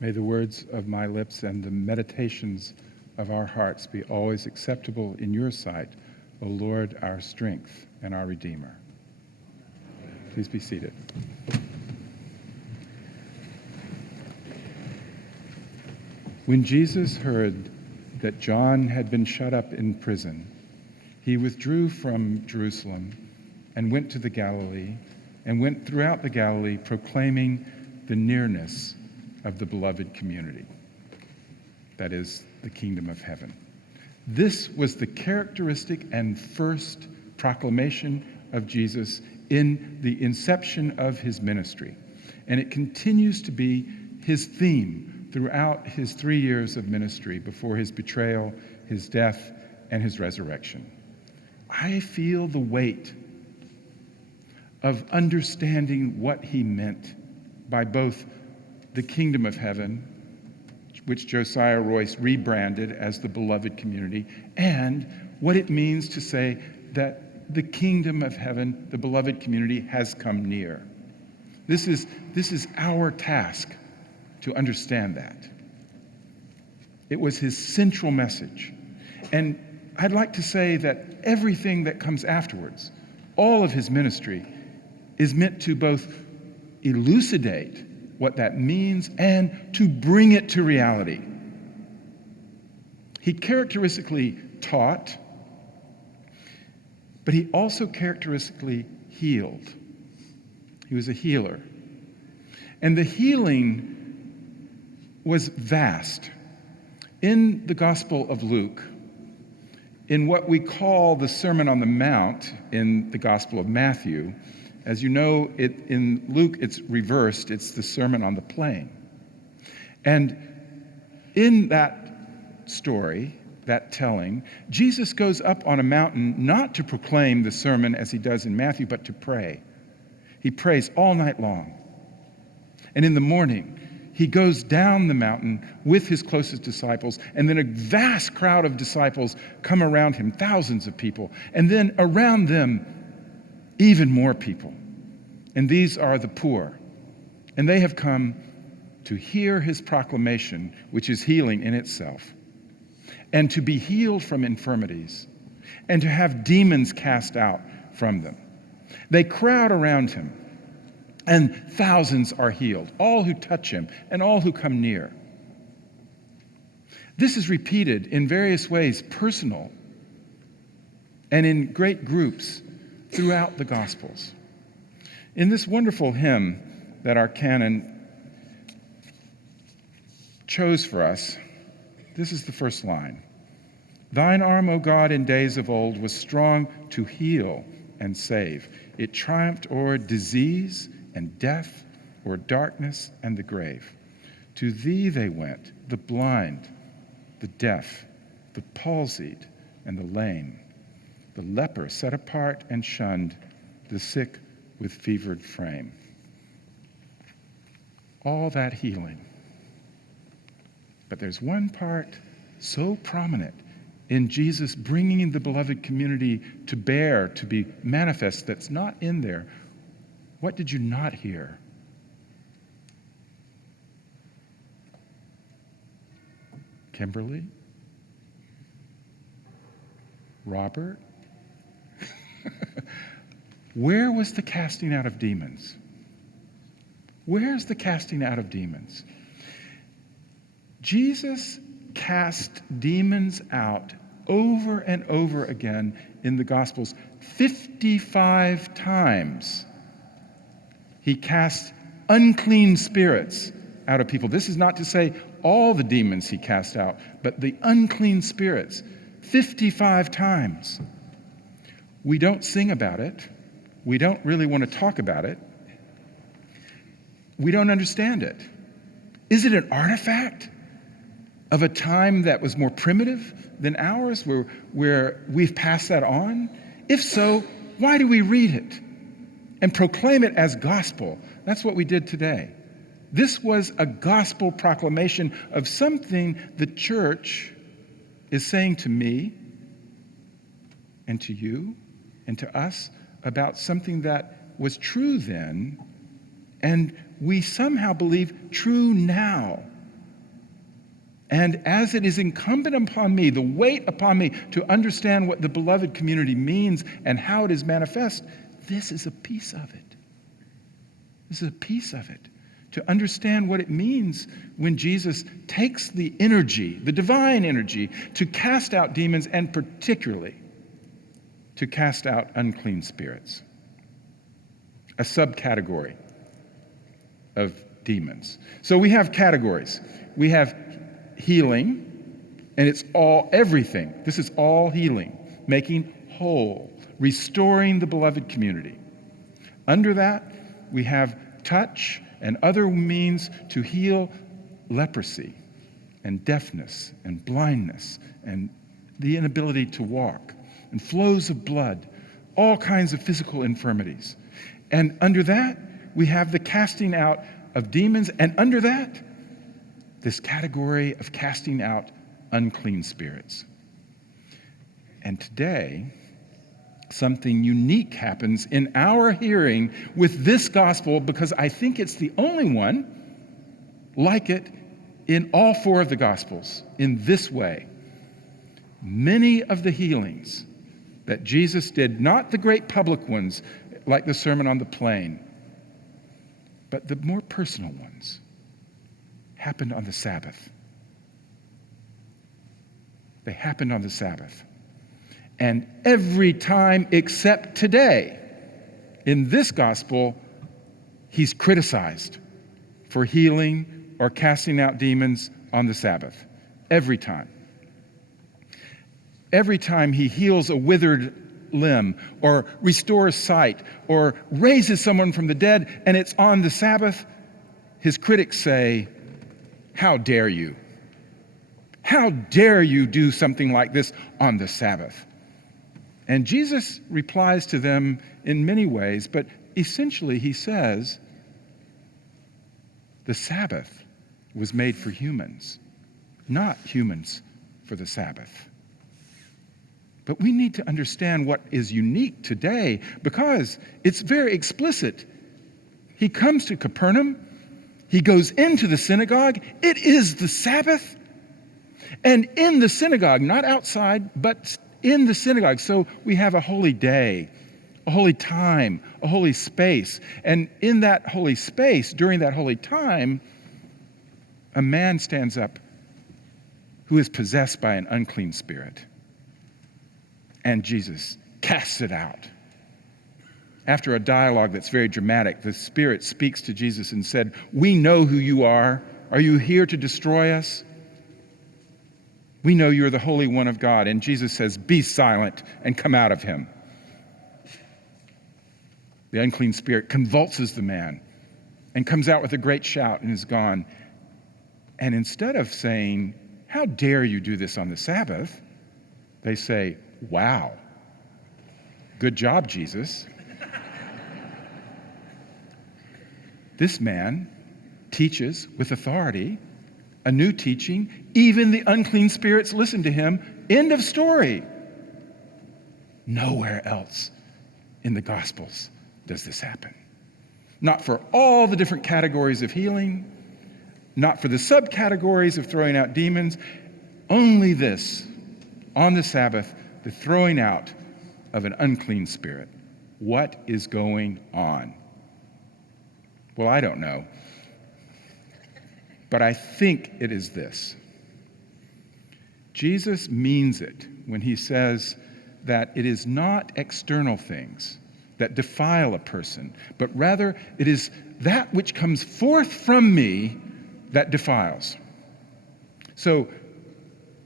May the words of my lips and the meditations of our hearts be always acceptable in your sight, O Lord, our strength and our Redeemer. Please be seated. When Jesus heard that John had been shut up in prison, he withdrew from Jerusalem and went to the Galilee, and went throughout the Galilee proclaiming the nearness of the beloved community, that is, the kingdom of heaven. This was the characteristic and first proclamation of Jesus in the inception of his ministry, and it continues to be his theme throughout his 3 years of ministry before his betrayal, his death, and his resurrection. I feel the weight of understanding what he meant by both the kingdom of heaven, which Josiah Royce rebranded as the beloved community, and what it means to say that the kingdom of heaven, the beloved community, has come near. This is our task to understand that. It was his central message. And I'd like to say that everything that comes afterwards, all of his ministry, is meant to both elucidate what that means and to bring it to reality. He characteristically taught, but he also characteristically healed. He was a healer. And the healing was vast. In the Gospel of Luke, in what we call the Sermon on the Mount in the Gospel of Matthew, as you know, in Luke it's reversed, it's the Sermon on the Plain. And in that story, that telling, Jesus goes up on a mountain not to proclaim the sermon as he does in Matthew, but to pray. He prays all night long. And in the morning, he goes down the mountain with his closest disciples, and then a vast crowd of disciples come around him, thousands of people. And then around them, even more people. And these are the poor. And they have come to hear his proclamation, which is healing in itself, and to be healed from infirmities, and to have demons cast out from them. They crowd around him, and thousands are healed, all who touch him and all who come near. This is repeated in various ways, personal, and in great groups throughout the Gospels. In this wonderful hymn that our canon chose for us, this is the first line. Thine arm, O God, in days of old was strong to heal and save. It triumphed o'er disease and death, o'er darkness and the grave. To thee they went, the blind, the deaf, the palsied, and the lame, the leper set apart and shunned, the sick with fevered frame. All that healing. But there's one part so prominent in Jesus bringing the beloved community to bear, to be manifest, that's not in there. What did you not hear? Kimberly? Robert? Where was the casting out of demons? Where's the casting out of demons? Jesus cast demons out over and over again in the Gospels. 55 times he cast unclean spirits out of people. This is not to say all the demons he cast out, but the unclean spirits. 55 times. We don't sing about it. We don't really want to talk about it. We don't understand it. Is it an artifact of a time that was more primitive than ours, where we've passed that on? If so, why do we read it and proclaim it as gospel? That's what we did today. This was a gospel proclamation of something the church is saying to me and to you and to us about something that was true then, and we somehow believe true now And as it is incumbent upon me, the weight upon me to understand what the beloved community means and how it is manifest, this is a piece of it. This is a piece of it. To understand what it means when Jesus takes the energy, the divine energy, to cast out demons and particularly to cast out unclean spirits. A subcategory of demons. So we have categories. We have healing, and it's all, everything. This is all healing, making whole, restoring the beloved community. Under that, we have touch and other means to heal leprosy and deafness and blindness and the inability to walk and flows of blood, all kinds of physical infirmities. And under that, we have the casting out of demons, and under that, this category of casting out unclean spirits. And today, something unique happens in our hearing with this gospel, because I think it's the only one like it in all four of the gospels in this way. Many of the healings that Jesus did, not the great public ones like the Sermon on the Plain, but the more personal ones, happened on the Sabbath. They happened on the Sabbath. And every time except today, in this gospel, he's criticized for healing or casting out demons on the Sabbath. Every time. Every time he heals a withered limb or restores sight or raises someone from the dead and it's on the Sabbath, his critics say, "How dare you? How dare you do something like this on the Sabbath?" And Jesus replies to them in many ways, but essentially he says, the Sabbath was made for humans, not humans for the Sabbath. But we need to understand what is unique today because it's very explicit. He comes to Capernaum. He goes into the synagogue. It is the Sabbath. And in the synagogue, not outside, but in the synagogue. So we have a holy day, a holy time, a holy space. And in that holy space, during that holy time, a man stands up who is possessed by an unclean spirit. And Jesus casts it out. After a dialogue that's very dramatic, the Spirit speaks to Jesus and said, "We know who you are. Are you here to destroy us? We know you're the Holy One of God." And Jesus says, "Be silent and come out of him." The unclean spirit convulses the man and comes out with a great shout and is gone. And instead of saying, "How dare you do this on the Sabbath?" they say, "Wow, good job, Jesus. This man teaches with authority, a new teaching. Even the unclean spirits listen to him. End of story." Nowhere else in the Gospels does this happen. Not for all the different categories of healing, not for the subcategories of throwing out demons. Only this, on the Sabbath, the throwing out of an unclean spirit. What is going on? Well, I don't know. But I think it is this. Jesus means it when he says that it is not external things that defile a person, but rather it is that which comes forth from me that defiles. So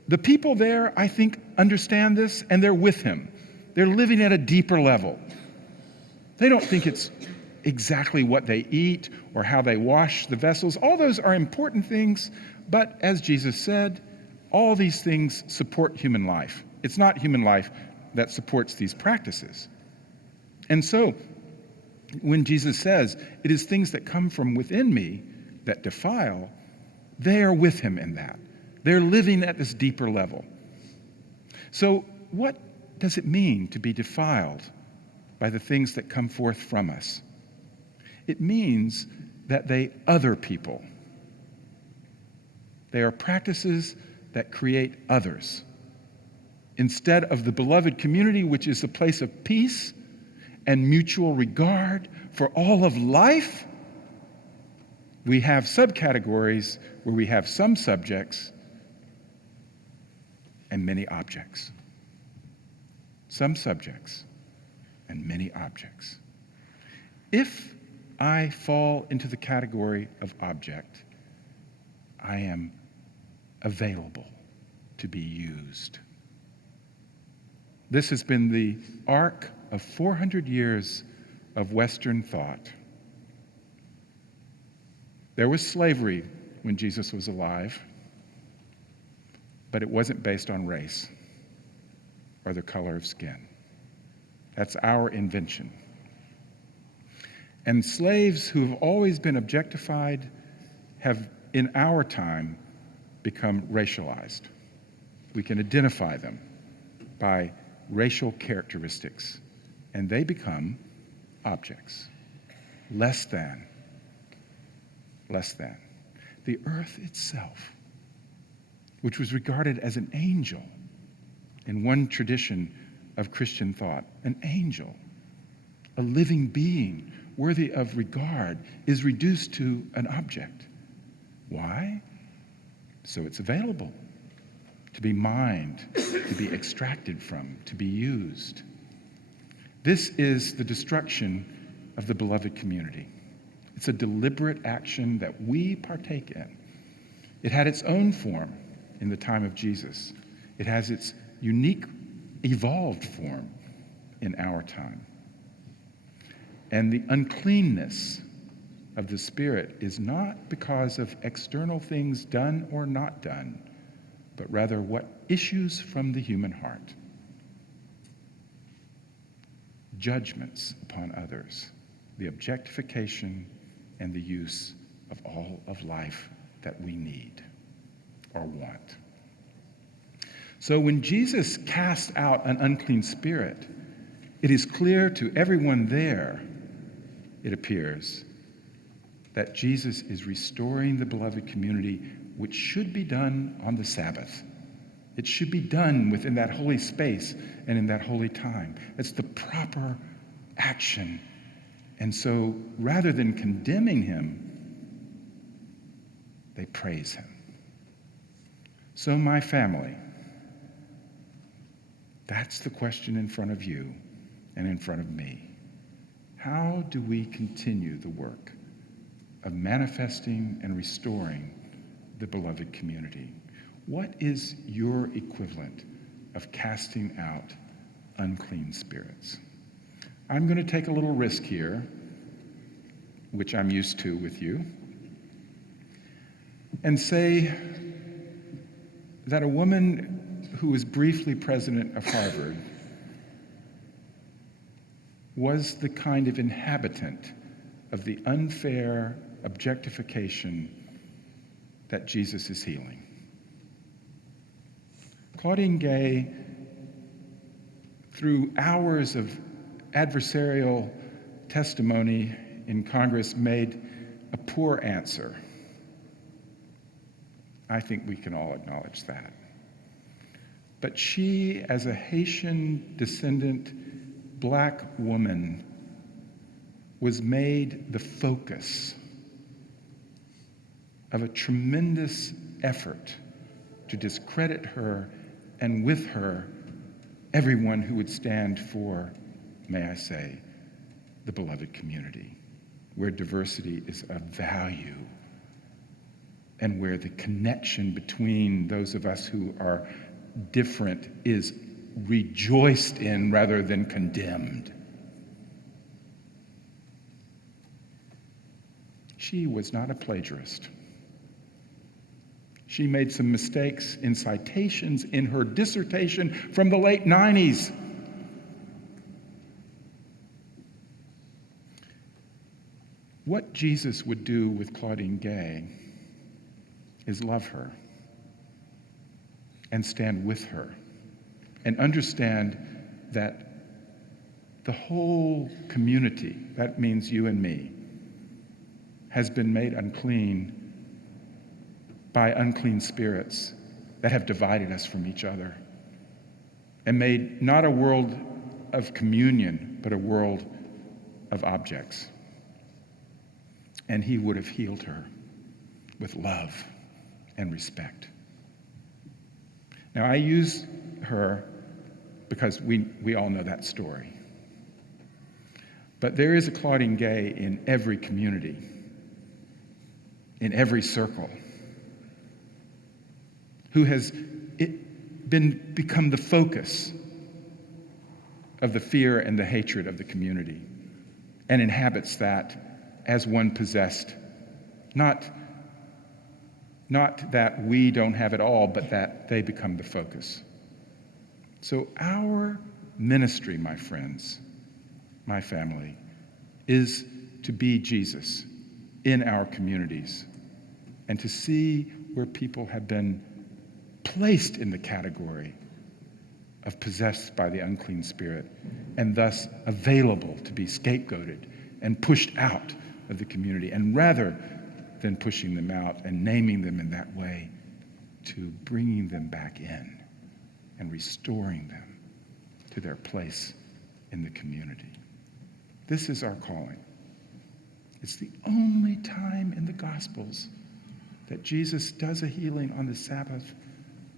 the people there, I think, understand this, and they're with him. They're living at a deeper level. They don't think it's exactly what they eat or how they wash the vessels. All those are important things, but as Jesus said, all these things support human life. It's not human life that supports these practices. And so, when Jesus says, it is things that come from within me that defile, they are with him in that. They're living at this deeper level. So, what does it mean to be defiled by the things that come forth from us? It means that they other people. They are practices that create others. Instead of the beloved community, which is a place of peace and mutual regard for all of life, we have subcategories where we have some subjects and many objects. Some subjects and many objects. If I fall into the category of object, I am available to be used. This has been the arc of 400 years of Western thought. There was slavery when Jesus was alive, but it wasn't based on race or the color of skin. That's our invention. And slaves who have always been objectified have, in our time, become racialized. We can identify them by racial characteristics, and they become objects. Less than. The earth itself, which was regarded as an angel in one tradition of Christian thought, an angel, a living being worthy of regard, is reduced to an object. Why? So it's available to be mined, to be extracted from, to be used. This is the destruction of the beloved community. It's a deliberate action that we partake in. It had its own form in the time of Jesus. It has its unique, evolved form in our time. And the uncleanness of the Spirit is not because of external things done or not done, but rather what issues from the human heart. Judgments upon others, the objectification and the use of all of life that we need or want. So when Jesus cast out an unclean spirit, it is clear to everyone there, it appears, that Jesus is restoring the beloved community, which should be done on the Sabbath. It should be done within that holy space and in that holy time. It's the proper action. And so rather than condemning him, they praise him. So my family, that's the question in front of you and in front of me. How do we continue the work of manifesting and restoring the beloved community? What is your equivalent of casting out unclean spirits? I'm going to take a little risk here, which I'm used to with you, and say that a woman who was briefly president of Harvard was the kind of inhabitant of the unfair objectification that Jesus is healing. Claudine Gay, through hours of adversarial testimony in Congress, made a poor answer. I think we can all acknowledge that. But she, as a Haitian descendant black woman, was made the focus of a tremendous effort to discredit her, and with her, everyone who would stand for, may I say, the beloved community, where diversity is of value and where the connection between those of us who are different is rejoiced in rather than condemned. She was not a plagiarist. She made some mistakes in citations in her dissertation from the late 90s. What Jesus would do with Claudine Gay is love her and stand with her and understand that the whole community, that means you and me, has been made unclean by unclean spirits that have divided us from each other and made not a world of communion, but a world of objects. And he would have healed her with love and respect. Now, I use her because we all know that story. But there is a Claudine Gay in every community, in every circle, who has become the focus of the fear and the hatred of the community and inhabits that as one possessed, not that we don't have it all, but that they become the focus. So our ministry, my friends, my family, is to be Jesus in our communities and to see where people have been placed in the category of possessed by the unclean spirit and thus available to be scapegoated and pushed out of the community. And rather than pushing them out and naming them in that way, to bringing them back in and restoring them to their place in the community. This is our calling. It's the only time in the Gospels that Jesus does a healing on the Sabbath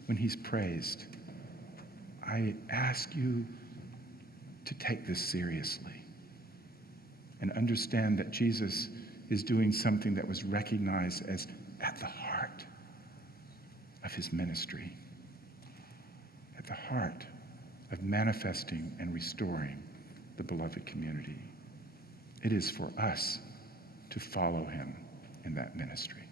when he's praised. I ask you to take this seriously and understand that Jesus is doing something that was recognized as at the heart of his ministry, at the heart of manifesting and restoring the beloved community. It is for us to follow him in that ministry.